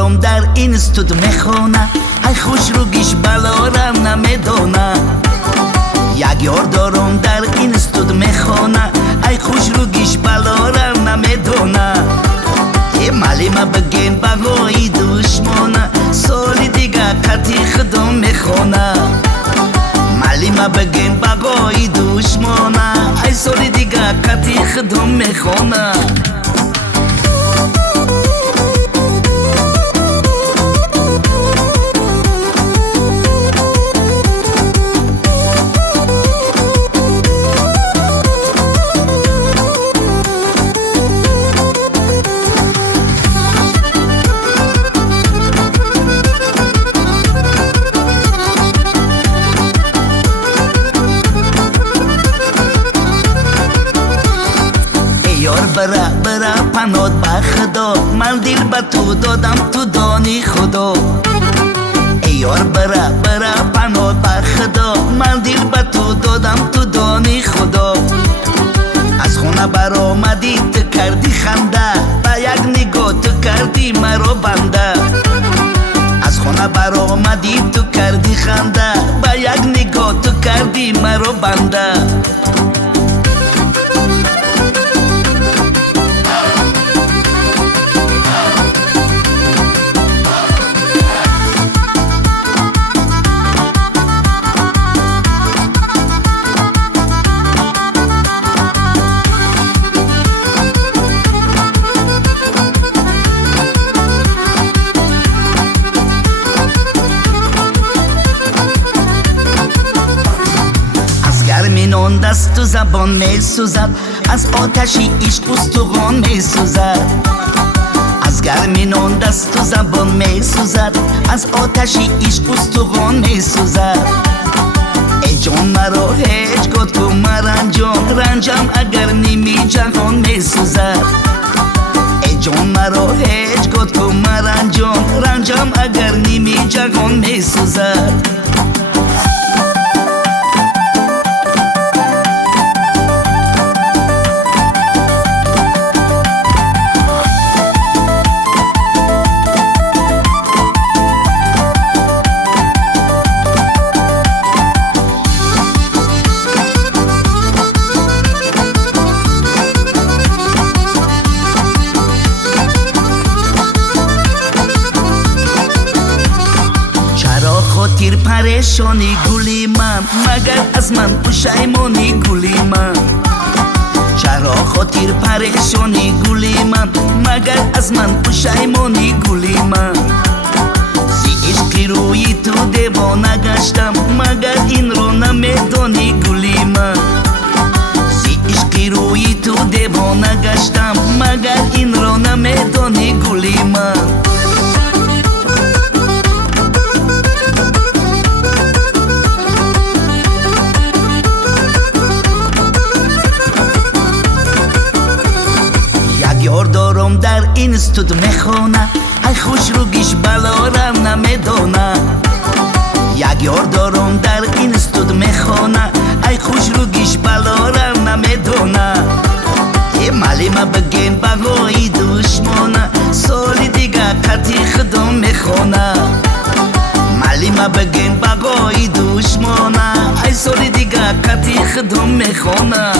دارم در این استود میخونه ای خوش رو گیش بلارم نمیدونه یک یار دارم در این استود میخونه ای خوش رو گیش بلارم نمیدونه مالی ما بگین بگوی دشمنه سالی دیگه قطی خودم میخونه مالی ما بگین بگوی دشمنه ای سالی دیگه قطی خودم میخونه برا پنات با خدا من دل با تو دادم تو دانی خدا ای یار برا پنات با خدا من دل با تو دادم تو دانی خدا از خونه برآمدی تو کردی خنده با یک نگاه تو کردی مرا بنده از خونه برآمدی تو کردی خنده با یک نگاه تو کردی مرا بنده نان دست و زبان می سوزد از آتشی عشق استخوان می سوزد از گرمی نان دست و زبان می سوزد از آتشی عشق استخوان می سوزد ای جان مرا هیچگاه تو مرنجان رنجم اگر نیمی جهان می سوزد ای جان مرا هیچگاه تو مرنجان رنجم اگر نیمی جهان می سوزد خاطر پریشانی گلی من مگر از من پشیمانی گلی من چرا خاطر پریشانی گلی من مگر از من پشیمانی گلی من زی عشقی روی تو دیوانه گشتم مگر این رو نمیدانی گلی من زی عشقی روی تو دیوانه گشتم مگر این رو نمیدانی گلی من یار دارم در این استود میخونه ای خوش رو گیش بلارم نمیدونه یک یار دارم در این استود میخونه ای خوش رو گیش بلارم نمیدونه مالی ما بگین بگوی دشمنه سالی دیگه قطی خودم میخونه مالی ما بگین بگوی دشمنه ای سالی دیگه قطی خودم میخونه